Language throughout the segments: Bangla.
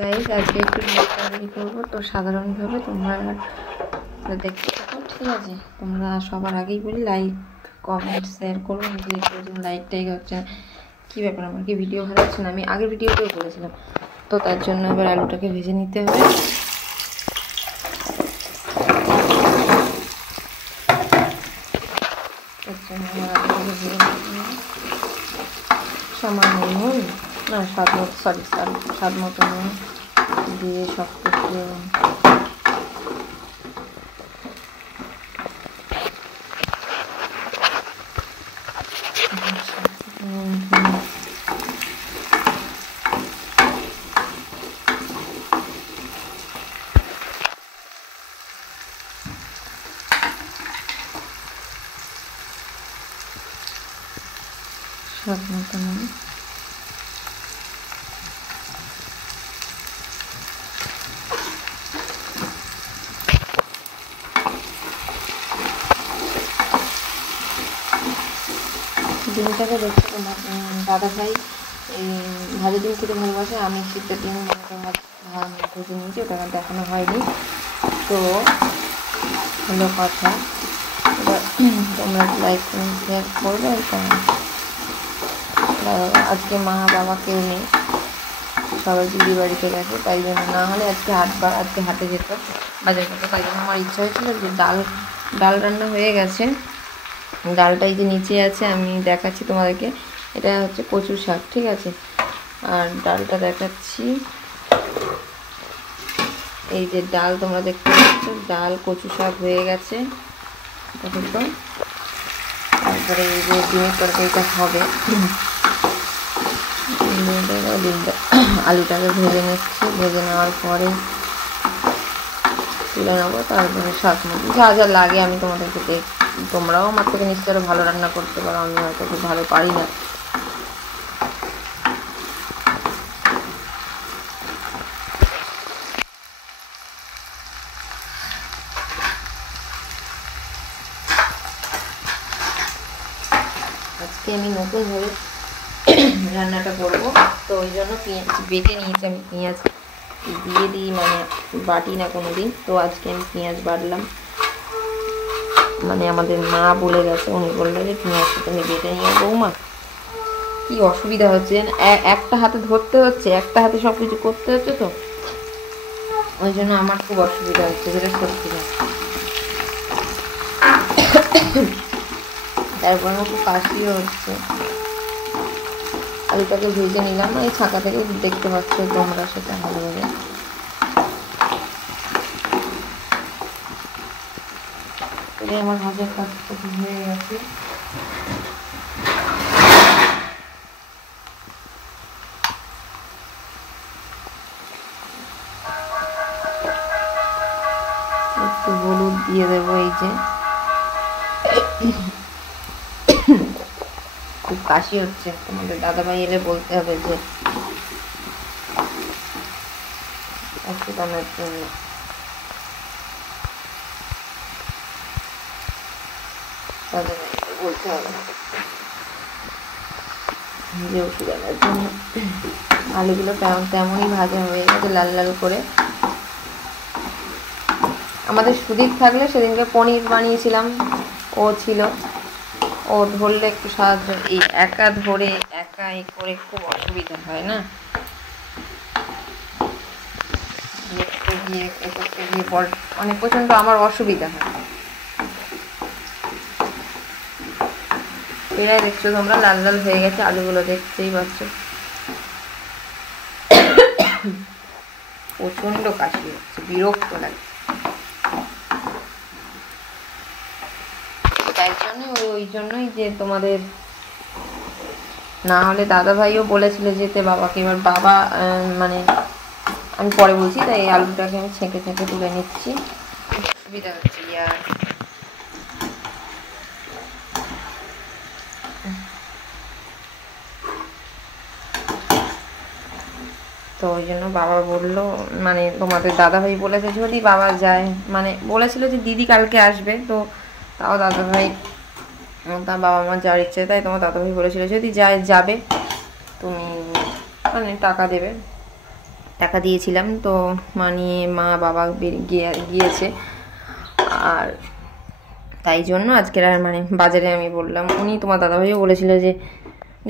গাইস আজকে একটু ভিডিও করবো তো সাধারণভাবে তোমরা দেখতে থাকো, ঠিক আছে? তোমরা সবার আগেই বলি লাইক কমেন্ট শেয়ার করো। লাইকটাই হচ্ছে কী ব্যাপার, আমার কি ভিডিও ভালো হচ্ছে না? আমি আগের ভিডিওতেও বলেছিলাম। তো তার জন্য এবার আলুটাকে ভেজে নিতে হবে। তার জন্য আমার আলুটাকে ভেজে নিতে হবে। সামান্য নুন, না স্বাদ মতো, স্বাদ মতো নুন দিয়ে সব কিছু স্বাদ মতো নুন, ডিমটাকে দেখছো তোমার দাদা ভাই এই ভাজা ডিম খেতে ভালোবাসে, আমি শীতের ডিম ভেজে নিয়েছি, ওটা দেখানো হয়নি। তো হলো কথা, এবার তোমরা লাইক শেয়ার করবে। আজকে মা বাবা কেউ নেই, সবাই দিদি বাড়িতে গেছে, তাই জন্য না হলে আজকে হাটে যেত বাজার করতে, তাই জন্য আমার ইচ্ছা হয়েছিল যে ডাল রান্না হয়ে গেছে। ডালটাই যে নিচে আছে আমি দেখাচ্ছি তোমাদেরকে, এটা হচ্ছে কচু শাক, ঠিক আছে? আর ডালটা দেখাচ্ছি, এই যে ডাল তোমরা দেখতে পাচ্ছ, ডাল কচু শাক হয়ে গেছে। দেখো, তারপরে এই যে ডিমের তরকারিটা হবে, ডিমটা আলুটাকে ভেজে নিচ্ছি, ভেজে নেওয়ার পরে তুলে নেবো। তারপরে শাক মতো যা যা লাগে আমি তোমাদেরকে তোমরাও আমার থেকে নিশ্চয়ই ভালো রান্না করতে পারো, আমি হয়তো খুব ভালো পারি না। আজকে আমি নতুনভাবে রান্নাটা করবো, তো ওই জন্য পেঁয়াজ বেটে নিয়েছি। আমি পেঁয়াজ দিয়ে দিই, মানে বাটি না কোনো দিন, তো আজকে আমি পেঁয়াজ বাটলাম। মানে আমাদের মা বলে গেছে, উনি বললো যে পেঁয়াজটা তুমি বেটে নিয়ে বৌমা। কি অসুবিধা হচ্ছে, একটা হাতে ধরতে হচ্ছে, একটা হাতে সব কিছু করতে হচ্ছে, তো ওই জন্য আমার খুব অসুবিধা হচ্ছে, যেটা সত্যি না। তারপর আমার খুব কাশিও হচ্ছে। আলুটাকে ভেজে নিলাম, এই ছাঁকা থেকে দেখতে পাচ্ছ তোমরা সেটা ভালোভাবে। আমার ভাজার কাজটা হয়ে গেছে। একটু হলুদ দিয়ে দেবো, এই যে খুব কাশি হচ্ছে, তোমাদের দাদাভাই এলে বলতে হবে যে ওষুধ আনার জন্য। দাদাভাইকে বলতে হবে যে ওষুধ আনার জন্য। আলুগুলো তেমনই ভাজা হয়ে গেছে লাল লাল করে। আমাদের সুদীপ থাকলে সেদিনকে পনির বানিয়েছিলাম, ও ছিল, ও ধরলে একটু সাহায্য, এই একা ধরে একা করে খুব অসুবিধা হয় না, মানে প্রচণ্ড আমার অসুবিধা হয়। এরাই দেখছো তোমরা লাল লাল হয়ে গেছে আলুগুলো, দেখতেই পাচ্ছ। প্রচণ্ড কাশি হচ্ছে, বিরক্ত লাগে, তাই জন্য ওই জন্যই যে তোমাদের না হলে দাদাভাইও বলেছিল যেতে বাবাকে, এবার বাবা মানে আমি পরে বলছি, তাই এই আলুটাকে আমি ছেঁকে তুলে নিচ্ছি, সুবিধা হচ্ছে। আর তো ওই জন্য বাবা বললো, মানে তোমাদের দাদাভাই বলেছে যদি বাবা যায়, মানে বলেছিল যে দিদি কালকে আসবে, তো তাও দাদাভাই, তার বাবা মার যাওয়ার ইচ্ছে, তাই তোমার দাদাভাই বলেছিল যদি যাবে তুমি মানে টাকা দেবে। টাকা দিয়েছিলাম, তো মানে মা বাবা গিয়েছে, আর তাই জন্য আজকের আর মানে বাজারে আমি বললাম, উনি তোমার দাদাভাইও বলেছিল যে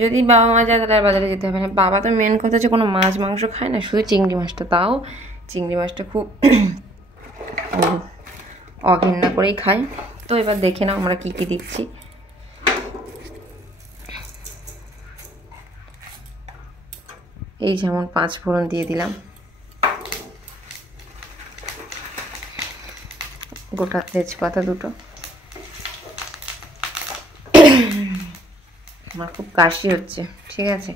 যদি বাবা মা যায় তাহলে আর বাজারে যেতে হবে না। বাবা তো মেন কথা হচ্ছে কোনো মাছ মাংস খায় না, শুধু চিংড়ি মাছটা, তাও চিংড়ি মাছটা খুব অঘেন্না করেই খায়। তো এবার দেখে নাও আমরা কী কী দিচ্ছি। এই যেমন 5 ফোড়ন দিয়ে দিলাম, গোটা তেজপাতা 2টো। আমার খুব কাশি হচ্ছে, ঠিক আছে,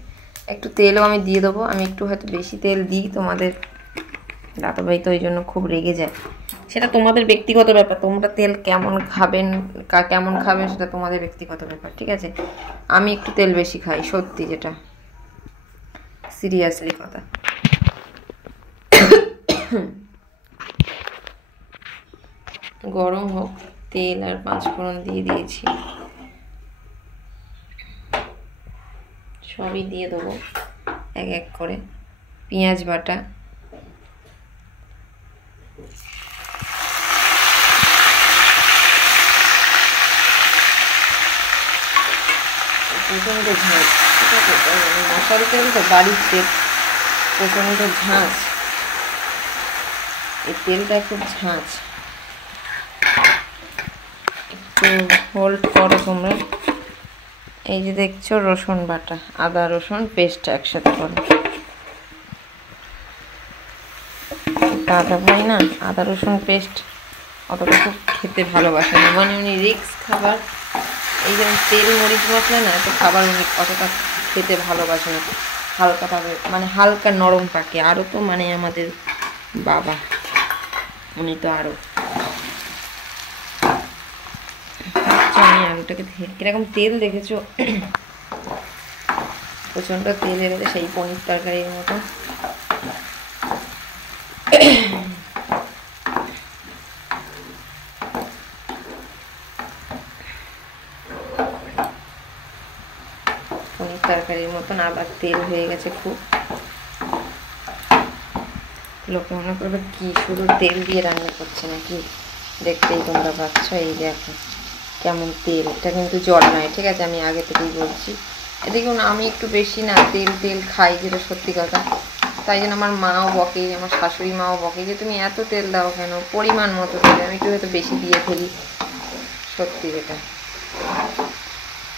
একটু তেলও আমি দিয়ে দেবো। আমি একটু হয়তো বেশি তেল দিই, তোমাদের দাদাভাই তো ওই জন্য খুব রেগে যায়। সেটা তোমাদের ব্যক্তিগত ব্যাপার, তোমরা তেল কেমন খাবেন সেটা তোমাদের ব্যক্তিগত ব্যাপার, ঠিক আছে। আমি একটু তেল বেশি খাই, সত্যি, যেটা সিরিয়াসলি কথা। গরম হোক তেল, আর 5 ফোড়ন দিয়ে দিয়েছি, সবই দিয়ে দেবো এক এক করে। পেঁয়াজ বাটা, প্রচণ্ড ঝাঁঝ, ঠিক আছে, মশারি তেল তো বাড়ির তেল, প্রচণ্ড ঝাঁঝ, এই তেলটা খুব ঝাঁঝ। একটু হোল্ড করো তোমরা। এই যে দেখছো রসুন বাটা, আদা রসুন পেস্ট একসাথে করো। দাদা ভাই না আদা রসুন পেস্ট অতটা খুব খেতে ভালোবাসে না, মানে উনি রিক্স খাবার, এই যেমন তেল মরিচ মশলা না, এত খাবার উনি অতটা খেতে ভালোবাসে না, হালকাভাবে মানে হালকা নরম পাকে। আরও তো মানে আমাদের বাবা, উনি তো আরও। আমি আলুটাকে কিরকম তেল দেখেছো, প্রচণ্ড তেল এসেছে, সেই পনির তরকারির মতো। পনির তরকারির মতন আবার তেল হয়ে গেছে খুব। লোকে মনে করবে কি শুধু তেল দিয়ে রান্না করছে নাকি, দেখতেই তোমরা পাচ্ছ। এই দেখো কেমন তেল, এটা কিন্তু জল নয়, ঠিক আছে, আমি আগে থেকেই বলছি। দেখুন আমি একটু বেশি না তেল খাই, যেটা সত্যি কথা। তাই জন্য আমার মাও বকে, আমার শাশুড়ি মাও বকে যে তুমি এত তেল দাও কেন, পরিমাণ মতো তেল। আমি একটু হয়তো বেশি দিয়ে ফেলি, সত্যি যেটা।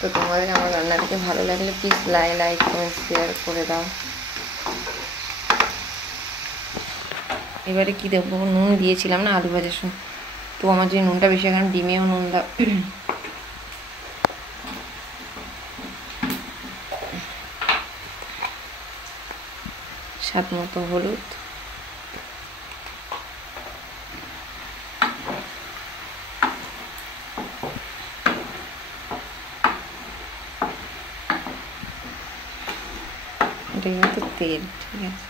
তো তোমাদের আমার রান্নাটাকে ভালো লাগলে প্লিজ লাইক কমেন্ট শেয়ার করে দাও। এবারে কি দেবো, নুন দিয়েছিলাম না আলু ভাজার সময়, তো আমার যে নুনটা বেশি, কারণ ডিমেও নুন দাও। স্বাদ মতো হলুদ, এটা কিন্তু তেল, ঠিক আছে।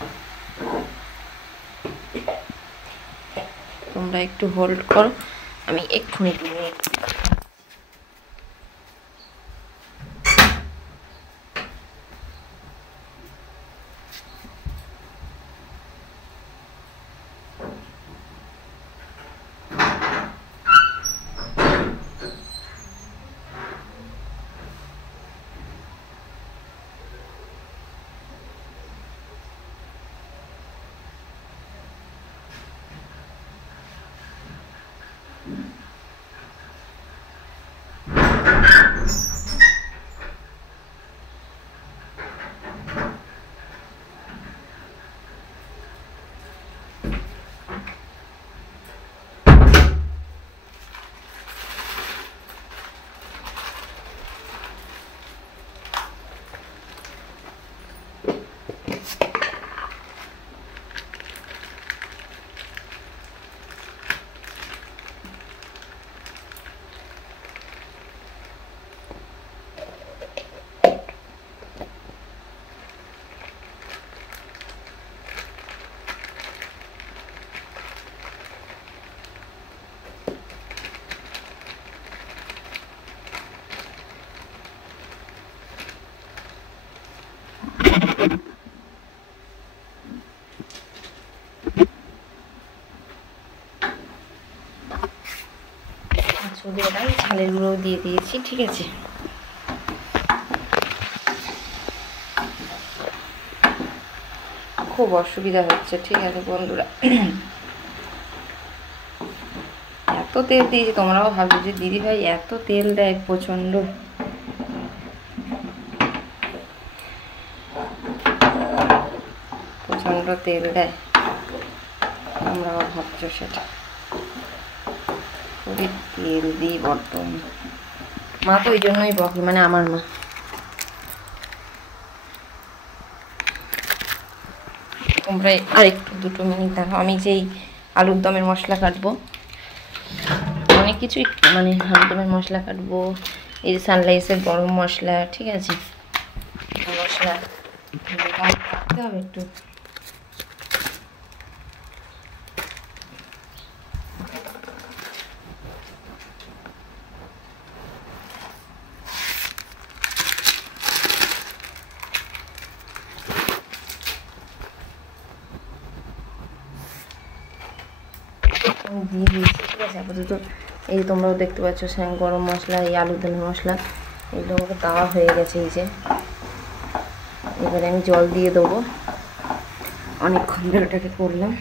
তোমরা একটু হোল্ড করো, আমি এক্ষুনি দিয়ে শুধু এটা আমি ঝালের গুঁড়ো দিয়ে দিয়েছি, ঠিক আছে। খুব অসুবিধা হচ্ছে, ঠিক আছে বন্ধুরা। এত তেল দিয়েছি, তোমরাও ভাবছো যে দিদিভাই এত তেল দেয়, প্রচণ্ড। প্রচণ্ড তেল দেয়, তোমরাও ভাবছো সেটা। খুবই তেল দিই বর্তমানে। মা তো ওই জন্যই বকে, মানে আমার মা। তোমরা আরেকটু 2 মিনিট দেখো, আমি যেই আলুর দমের মশলা কাটবো, অনেক কিছুই, মানে আলুর দমের মশলা কাটবো, এই যে সানরাইজের গরম মশলা, ঠিক আছে, মশলা কাটতে হবে একটু। দিয়ে দিয়েছি, ঠিক আছে। আপাতত এই যে তোমরাও দেখতে পাচ্ছ গরম মশলা, এই আলুর দমের মশলা, এগুলো আমাকে দেওয়া হয়ে গেছে। এই যে এবারে আমি জল দিয়ে দেবো। অনেকক্ষণ ধরে ওটাকে করলাম।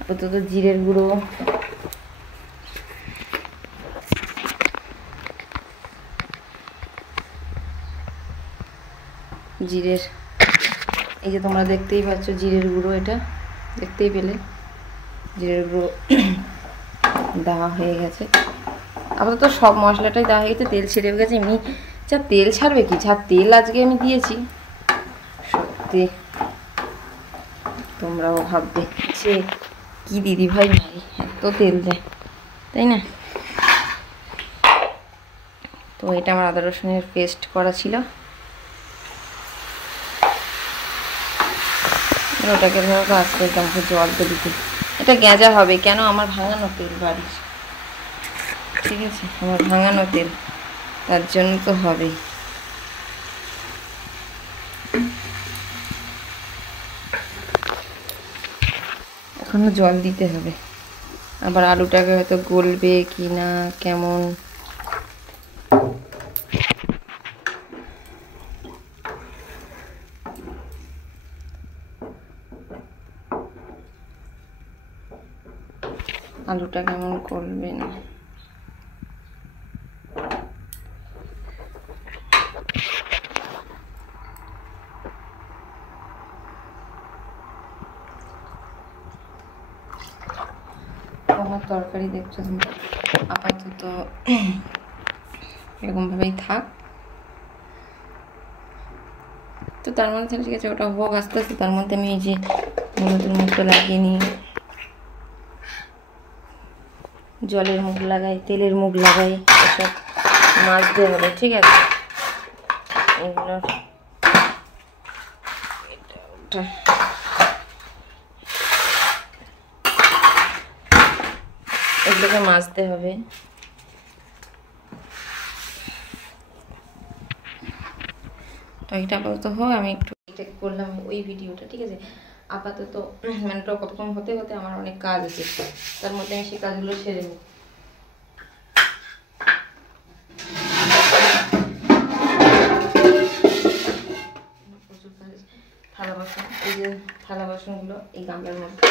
আপাতত জিরের গুঁড়ো, জিরের, এই যে তোমরা দেখতেই পাচ্ছ জিরের গুঁড়ো, এটা দেখতেই পেলে জিরের গুঁড়ো দেওয়া হয়ে গেছে। আপাতত সব মশলাটাই দেওয়া হয়ে গেছে, তেল ছেড়ে গেছে। এমনি যা তেল ছাড়বে কি, যা তেল আজকে আমি দিয়েছি, সত্যি তোমরাও ভাববে যে কি দিদিভাই ভাই এত তেল দেয়, তাই না? তো এটা আমার আদা রসুনের পেস্ট করা ছিল, ওটাকে ধরো আস্তে আস্তে আমাকে জল তো দিতে। এটা গেঁজা হবে কেন, আমার ভাঙানো তেল বাড়ির, ঠিক আছে, আমার ভাঙানো তেল, তার জন্য তো হবেই। এখনো জল দিতে হবে, আবার আলুটাকে হয়তো গলবে কি না কেমন। আলুটা কেমন গলবে না, আমার তরকারি দেখছো তোমরা। আপাতত এরকমভাবেই থাক। তো তার মধ্যে ঠিক আছে, ওটা হোক আস্তে আস্তে। তার মধ্যে আমি এই যে হলুদের মুখটা লাগিয়ে নিই, জলের মুখ লাগাই, তেলের মুখ লাগাই, এসব মাছ দিয়ে হবে, ঠিক আছে। এগুলোর এগুলোকে মাজতে হবে। তো এটা আপাতত হোক, আমি একটু এটা করলাম ওই ভিডিওটা, ঠিক আছে। আপাতত মানে ওটা কতক্ষণ হতে হতে আমার অনেক কাজ আছে, তার মধ্যে আমি সেই কাজগুলো সেরে নিই। প্রচুর কাজ। থালা বাসন, এই যে থালা বাসনগুলো এই গামলার মধ্যে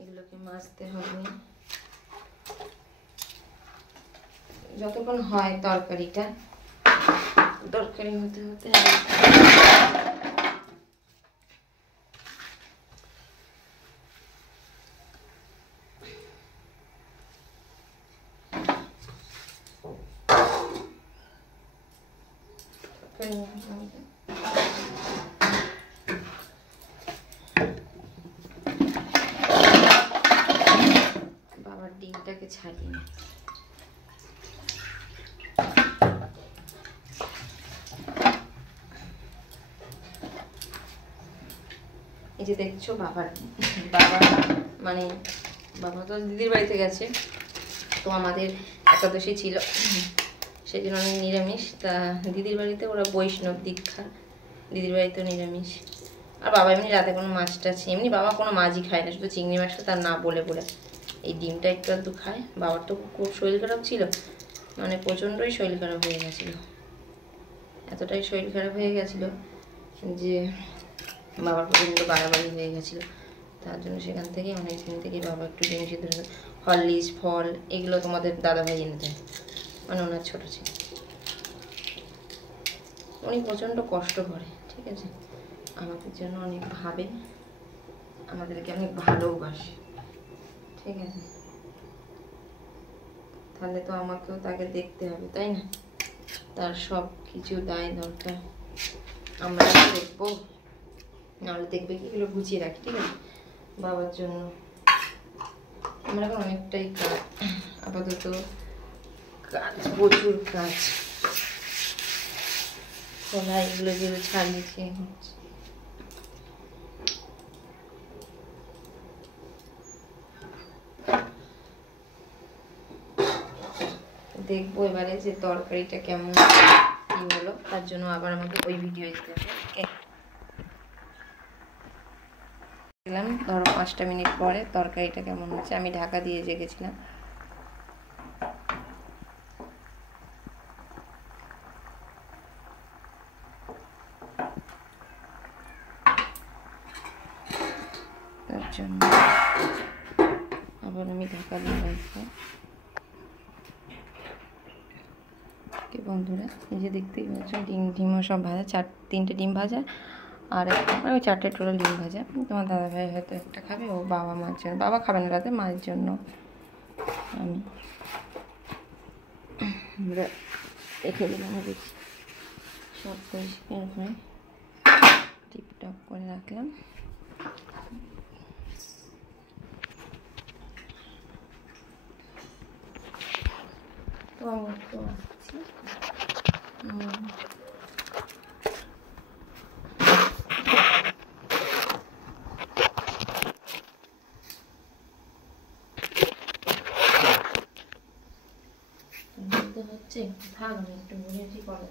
এগুলোকে মাজতে হবে যতক্ষণ হয় তরকারিটা, তরকারি হতে হতে। বাবার ডিমটাকে ছাড়িয়ে নি। এই যে দেখছো বাবা মানে বাবা তো দিদির বাড়িতে গেছে, তো আমাদের একাদশী ছিল, সেই জন্য অনেক নিরামিষ। তা দিদির বাড়িতে ওরা বৈষ্ণব দীক্ষা, দিদির বাড়িতে নিরামিষ। আর বাবা এমনি রাতে কোনো মাছ টাছ, এমনি বাবা কোনো মাছই খায় না, শুধু চিংড়ি মাছটা তার না বলে বলে, এই ডিমটা একটু একটু খায়। বাবার তো খুব শরীর খারাপ ছিল, মানে প্রচণ্ডই শরীর খারাপ হয়ে গেছিলো, এতটাই শরীর খারাপ হয়ে গেছিলো যে বাবার প্রচণ্ড বাড়াবাড়ি হয়ে গেছিলো। তার জন্য সেখান থেকে অনেক দিন থেকেই বাবা একটু ডিম সিদ্ধ, হরলিক্স ফল এগুলো তোমাদের দাদাভাই এনে দেয়, মানে ওনার ছোটো ছিল। উনি প্রচণ্ড কষ্ট করে, ঠিক আছে, আমাদের জন্য অনেক ভাবে, আমাদেরকে অনেক ভালোবাসে, ঠিক আছে। তাহলে তো আমাকেও তাকে দেখতে হবে, তাই না? তার সব কিছু দায় দরকার আমরা দেখবো, নাহলে দেখবে কি এগুলো গুছিয়ে রাখি, ঠিক আছে, বাবার জন্য। আমরা এখন অনেকটাই কাজ, আপাতত কাজ, প্রচুর কাজ, খোলা এগুলো যেগুলো ছাড়িয়েছি হচ্ছে। দেখবো এবারে যে তরকারিটা কেমন কি হলো, তার জন্য আবার আমাকে ওই ভিডিও দিতে হবে। ওকে, দেখলাম ধরো 5টা মিনিট পরে তরকারিটা কেমন হচ্ছে, আমি ঢাকা দিয়ে রেখেছিলাম। তার জন্য আবার আমি ঢাকা দিয়ে রাখবো। কি বন্ধুরা, এই যে দেখতেই পাচ্ছ ডিমও সব ভাজা, 3টে ডিম ভাজা, আর ওই 4টে টোটাল ডিম ভাজা। তোমার দাদাভাই হয়তো একটা খাবে, ও বাবা মার জন্য, বাবা খাবে না রাতে, মায়ের জন্য আমি রেখে দিলাম। দেখি সব পরিষ্কার করে টিপটপ করে রাখলাম। তো আমি একটু আসছি, হচ্ছে থাক, আমি একটু বুঝেছি করে।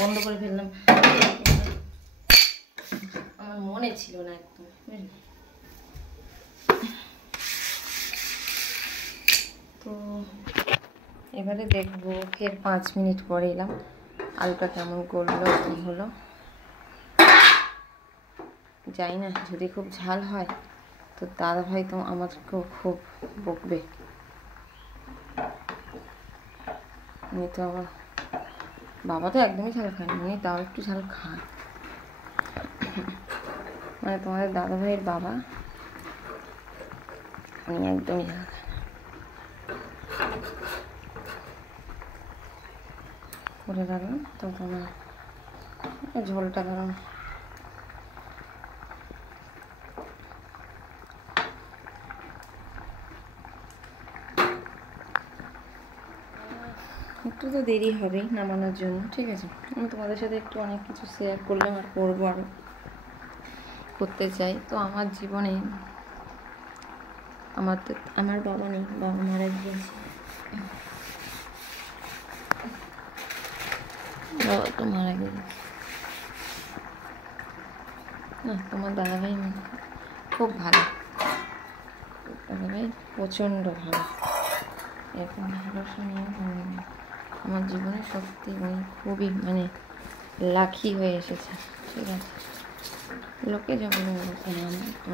বন্ধ করে ফেললাম, আমার মনে ছিল না একদম। তো এবারে দেখবো, ফের 5 মিনিট পরে এলাম, আলুটা কেমন করলো কি হলো জানি না। যদি খুব ঝাল হয় তো দাদাভাই তো আমাকেও খুব বকবে, উনি তো আবার, বাবা তো একদমই ঝাল খায় না, উনি তাও একটু ঝাল খান, মানে তোমাদের দাদাভাইয়ের বাবা, উনি একদমই ঝাল খান। করে রাখলাম তো তোমার ঝোলটা, কারণ একটু তো দেরি হবেই নামানোর জন্য, ঠিক আছে। আমি তোমাদের সাথে একটু অনেক কিছু শেয়ার করলাম, আর করবো, আরও করতে চাই। তো আমার জীবনে আমার বাবা নেই, বাবা মারা গিয়েছে। বাবা তো মারা গিয়েছে না। তোমার দাদাভাই খুব ভালো, দাদাভাই প্রচণ্ড ভালো। এরকম ভালোবাসা নিয়ে আমার জীবনে সত্যি উনি খুবই মানে লাকি হয়ে এসেছে, ঠিক আছে। লোকে যখন বলছে না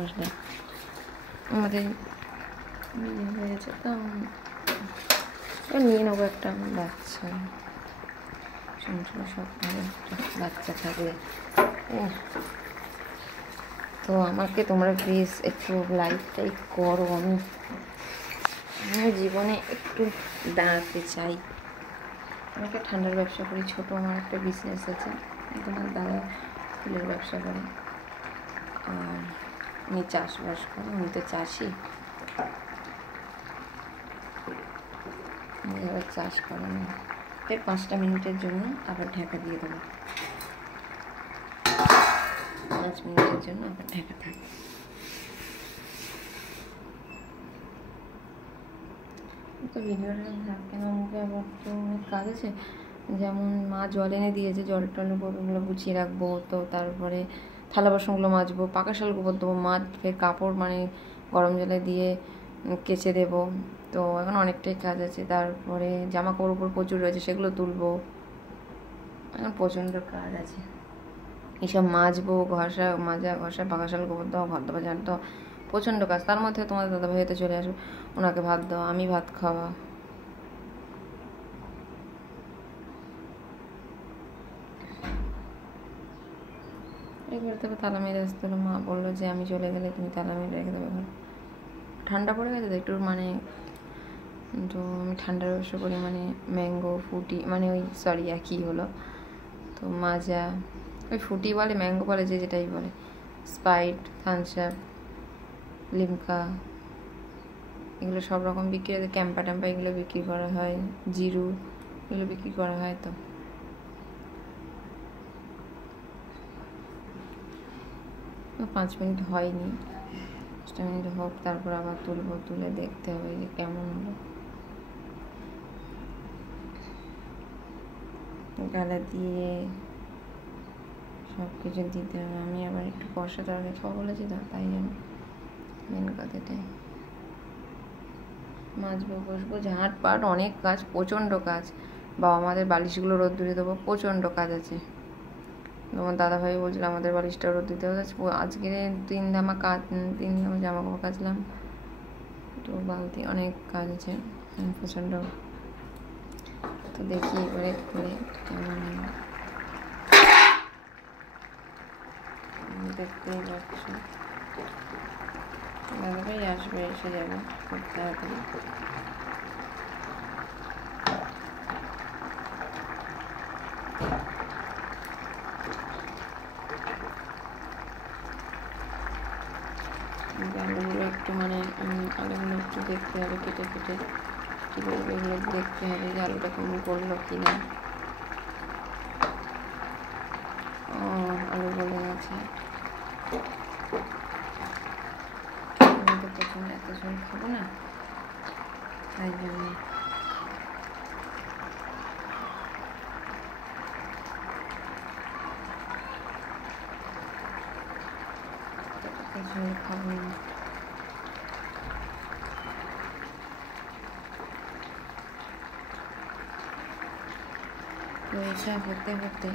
আসলে আমাদের বিয়ে হয়েছে, তো নিয়ে নেবো একটা বাচ্চা, সংসারে সব ভালো একটা বাচ্চা থাকলে। তো আমাকে তোমরা প্লিজ একটু লাইকটাই করো, আমি জীবনে একটু দাঁড়াতে চাই। আমি একটা ঠান্ডার ব্যবসা করি, ছোটো আমার একটা বিজনেস আছে। তোমার দাদা ফুলের ব্যবসা করে, আর উনি চাষবাস করে, উনি তো চাষি, এবার চাষ করেন। 5টা মিনিটের জন্য আবার ঢাকা দিয়ে দেবো, 5 মিনিটের জন্য আবার ঢাকা থাকে। তো ভিডিওটা কেন মুখে আবার তো অনেক কাজ আছে, যেমন মা জল এনে দিয়েছে, জল টল ওগুলো গুছিয়ে রাখবো। তো তারপরে থালা বাসনগুলো মাজবো, পাকা শাল গোবর দেবো, ফের কাপড় মানে গরম জলে দিয়ে কেচে দেবো। তো এখন অনেকটাই কাজ আছে। তারপরে জামা কাপড় উপর প্রচুর রয়েছে, সেগুলো তুলবো। এখন প্রচণ্ড কাজ আছে, এইসব মাজবো, ঘষা পাকা শাল গোবর দেওয়া, ঘর দেওয়া, ঝাড় দেওয়া, প্রচণ্ড কাজ। তার মধ্যে তোমাদের দাদাভাই হয়তো চলে আসবে, ওনাকে ভাত দেওয়া, আমি ভাত খাওয়া। এবার তবে তালা মেরে আসতে হলো। মা বললো যে আমি চলে গেলে তুমি তালা মেরে রেখে দেবে ঘর। ঠান্ডা পড়ে গেছে তো একটু মানে, তো আমি ঠান্ডার ব্যবসা করি, মানে ম্যাঙ্গো ফুটি, মানে ওই সরি একই হলো। তো মাজা, ওই ফুটি বলে, ম্যাঙ্গো বলে, যে যেটাই বলে, স্প্রাইট, থামস আপ, লিমকা, এগুলো সব রকম বিক্রি হয়। ক্যাম্পা ট্যাম্পা এগুলো বিক্রি করা হয়, জিরু এগুলো বিক্রি করা হয়। তো 5 মিনিট হয়নি, 5টা মিনিট হোক, তারপর আবার তুলবো, তুলে দেখতে হবে যে কেমন হলো। গালা দিয়ে সব কিছু দিতে হবে। আমি আবার একটু কষা তরকারি খাওয়া বলেছি তো, তাই জন্য মেন কথাটাই। মাজবো, বসবো, ঝাঁট পাট, অনেক কাজ, প্রচণ্ড কাজ। বাবা আমাদের বালিশগুলো রোদ দূরে দেবো, প্রচণ্ড কাজ আছে। তোমার দাদাভাই বলছিল আমাদের বালিশটা রোদ দিতে হবে। আজকে 3 ধামা জামা কাপড় কাচলাম, তো বালতি, অনেক কাজ আছে প্রচণ্ড। তো দেখি এবারে করে কেমন দেখতেই পাচ্ছ। দাদাভাই আসবে, এসে যাবে খুব তাড়াতাড়ি। আলুগুলো একটু মানে আলুগুলো একটু দেখতে হবে, কেটে কেটে কী করবো এগুলো দেখতে হবে যে আলুটা কেমন করলো কি না। আলু গলে গেছে, আমি তো প্রথমে এত ঝোল খাবো না, তাই জন্য ঝোল খাবো না। তো এটা হতে হতে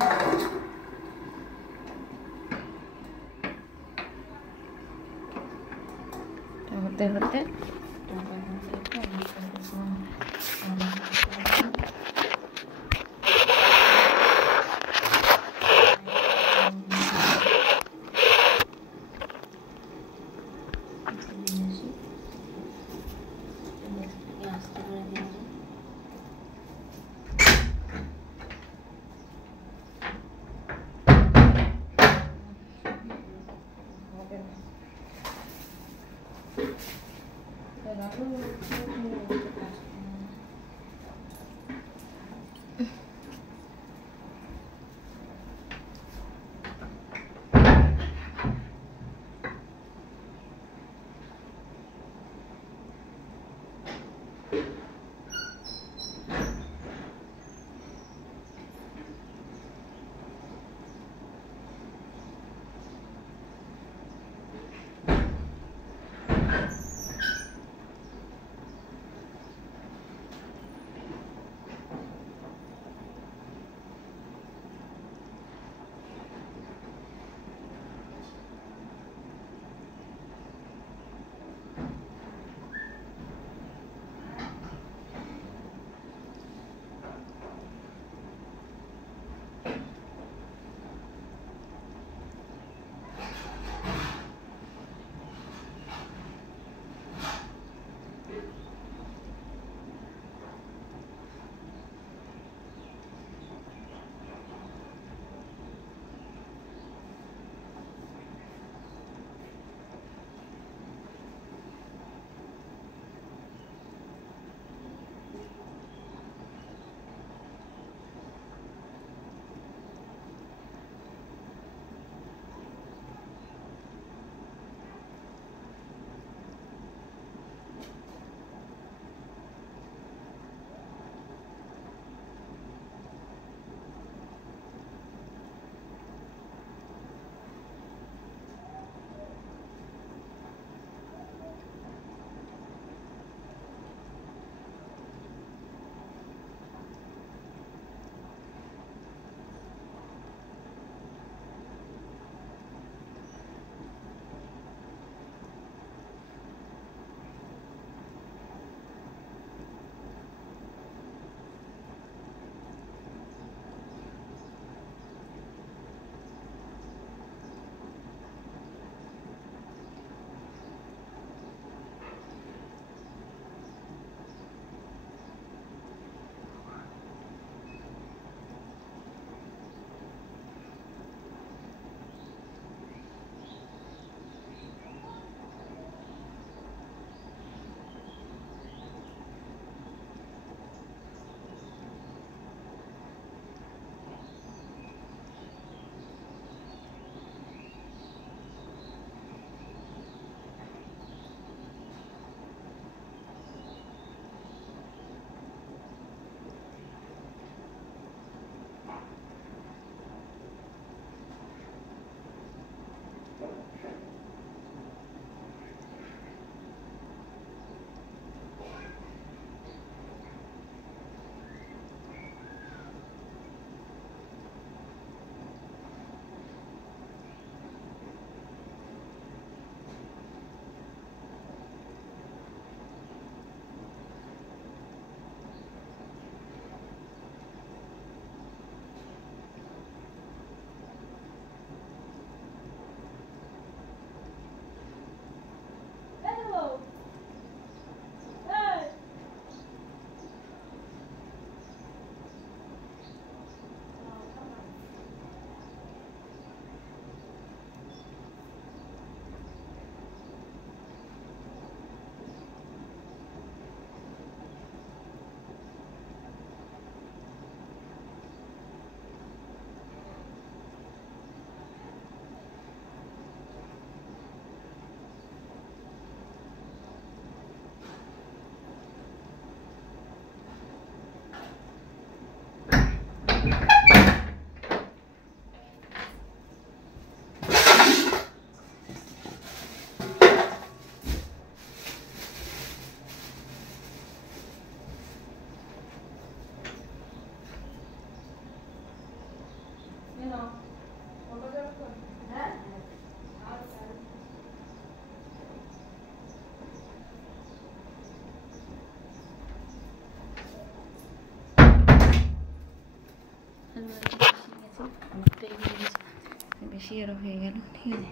বেশি আরো হয়ে গেল, ঠিক আছে।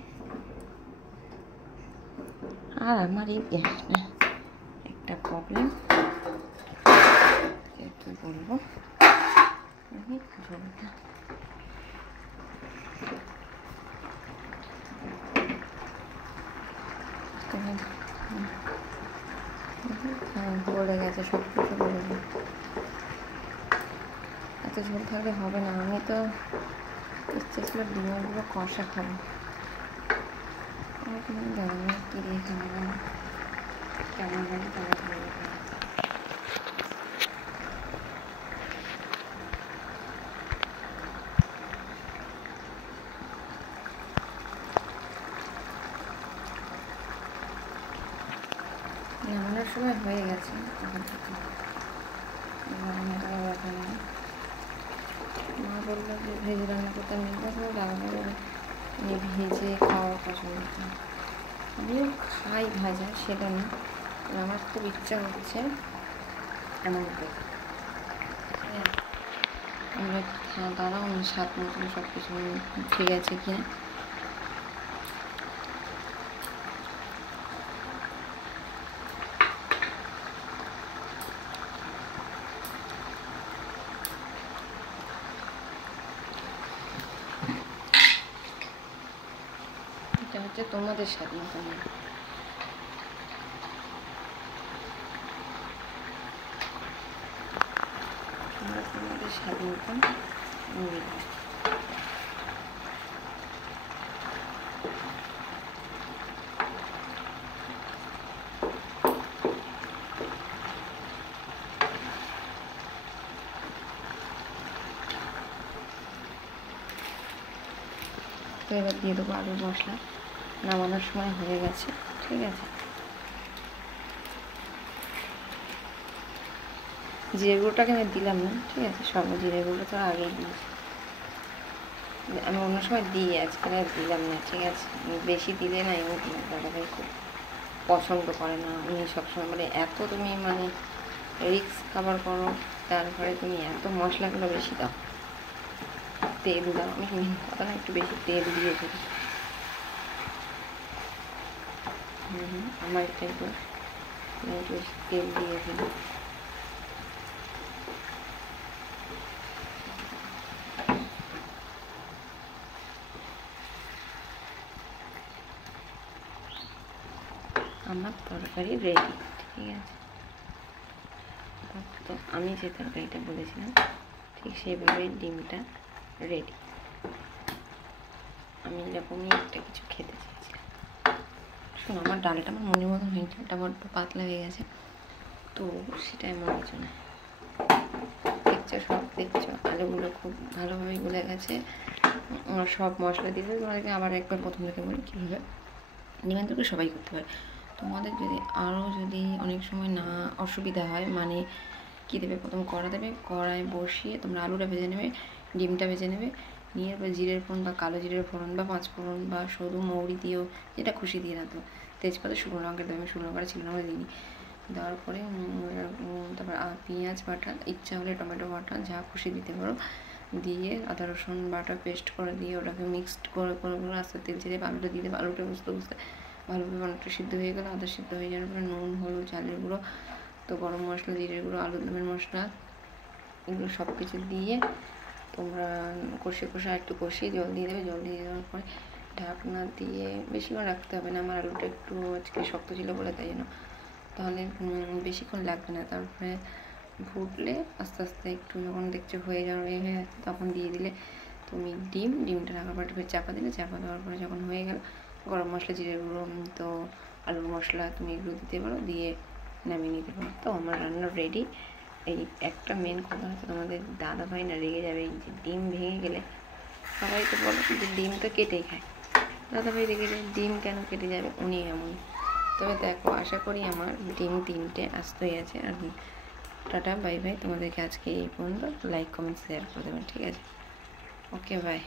আর আমার এই গ্যাসটা একটা প্রবলেম, কি বলবো, আমি জলটা বলে গেছে, সব কিছু বলে গেছে। এত ঝোল থাকলে হবে না। আমি তো ইচ্ছে ছিল ডিমগুলো কষা খাবো, জানি না কি দিয়ে খাবো, কেমন জানি তারা ভালো খাবো। নামানোর সময় হয়ে গেছে, তখন থেকে ব্যাপার নেই। মা বললো যে ভেজে রান্না করতে, আমি ভেজে খাওয়া পছন্দ করি। আমিও খাই ভাজা, সেটা না, আমার খুব ইচ্ছা হচ্ছে এমন করে। আমরা দাঁড়াও স্বাদ মতন সব কিছু ঠিক আছে কিনা। এটা হচ্ছে তোমাদের স্বাদ মতন, তোমাদের স্বাদ মতন তো এবার দিয়ে দেবো আলুর মশলা। নামানোর সময় হয়ে গেছে, ঠিক আছে। জিরে গুঁড়োটাকে আমি দিলাম না, ঠিক আছে, সব জিরে গুঁড়ো তো আগেই দিয়েছি, আমি অন্য সময় দিই, আজকে দিলাম না, ঠিক আছে। বেশি দিলে না দাদাভাই খুব পছন্দ করে না। উনি সবসময় বলে এত তুমি মানে রিস্ক খাবার করো, তারপরে তুমি এত মশলাগুলো বেশি দাও, তেল দাও। আমি কথা না, একটু বেশি তেল দিয়ে দিই। আমার এটাই তো একটু বেশি তেল দিয়ে দিই। আমার তরকারি রেডি, ঠিক আছে। তো আমি যে তরকারিটা বলেছিলাম ঠিক সেইভাবেই ডিমটা রেডি। আমি এরকমই একটা কিছু খেতে চাইছিলাম। শোনো, আমার ডালটা আমার মনের মতন হয়নি, ডালটা বড্ড পাতলা হয়ে গেছে, তো সেটা এমন কিছু না। দেখছো, সব দেখছো, আলুগুলো খুব ভালোভাবে গলে গেছে, সব মশলা দিয়ে তোমাদেরকে আবার একবার প্রথম থেকে বলি কীভাবে ডিমের তরকারি সবাই করতে পারে। তোমাদের যদি আরও যদি অনেক সময় না অসুবিধা হয়, মানে কী দেবে, প্রথম কড়া দেবে, কড়াই বসিয়ে তোমরা আলুটা ভেজে নেবে, ডিমটা ভেজে নেবে, নিয়ে এবার জিরের ফোড়ন বা কালো জিরের ফোড়ন বা পাঁচ ফোড়ন বা শুধু মৌরি দিয়েও, যেটা খুশি দিয়ে রাখতো, তেজপাতা, শুকনো লঙ্কা দেবে। আমি শুকনো লঙ্কা ছিল না, আমরা দিইনি। দেওয়ার পরে তারপর পেঁয়াজ বাটা, ইচ্ছা হলে টমেটো বাটা, যা খুশি দিতে পারো, দিয়ে আদা রসুন বাটা পেস্ট করে দিয়ে ওটাকে মিক্সড করে আস্তে তেল ছেড়ে আলুটা দিয়ে দেবে। আলুটা বুঝতে বুঝতে ভালোভাবে অনেকটা সিদ্ধ হয়ে গেলো। আদা সিদ্ধ হয়ে যাওয়ার পরে নুন, হলুদ, চালের গুঁড়ো, তো গরম মশলা, জিরের গুঁড়ো, আলুর দমের মশলা, এগুলো সব কিছু দিয়ে তোমরা কষে একটু কষিয়ে জল দিয়ে দেবে। জল দিয়ে দেওয়ার পরে ঢাকনা দিয়ে বেশিক্ষণ রাখতে হবে না, আমার আলুটা একটু আজকে শক্ত ছিল বলে, তাই জন্য, তাহলে বেশিক্ষণ লাগবে না। তারপরে ফুটলে আস্তে আস্তে একটু যখন দেখছো হয়ে যাওয়ার হয়ে যাচ্ছে, তখন দিয়ে দিলে তুমি ডিমটা রাখার পর একটু চাপা দিলে, চাপা দেওয়ার পরে যখন হয়ে গেল, গরম মশলা, জিরে গুঁড়ো, তো আলুর মশলা তুমি এগুলো দিতে পারো, দিয়ে নামিয়ে নিতে পারো। তো আমার রান্না রেডি, এই একটা মেন কথা হচ্ছে তোমাদের দাদাভাই না রেগে যাবে, এই যে ডিম ভেঙে গেলে সবাই তো বলো যে ডিম তো কেটেই খায়, দাদাভাই রেগে যাবে ডিম কেন কেটে যাবে, উনি এমন। তবে দেখো আশা করি আমার ডিম 3টে আসতেই আছে। আর টাটা বাই বাই, তোমাদেরকে আজকে এই পর্যন্ত, লাইক কমেন্ট শেয়ার করে দেবেন, ঠিক আছে? Okay bye.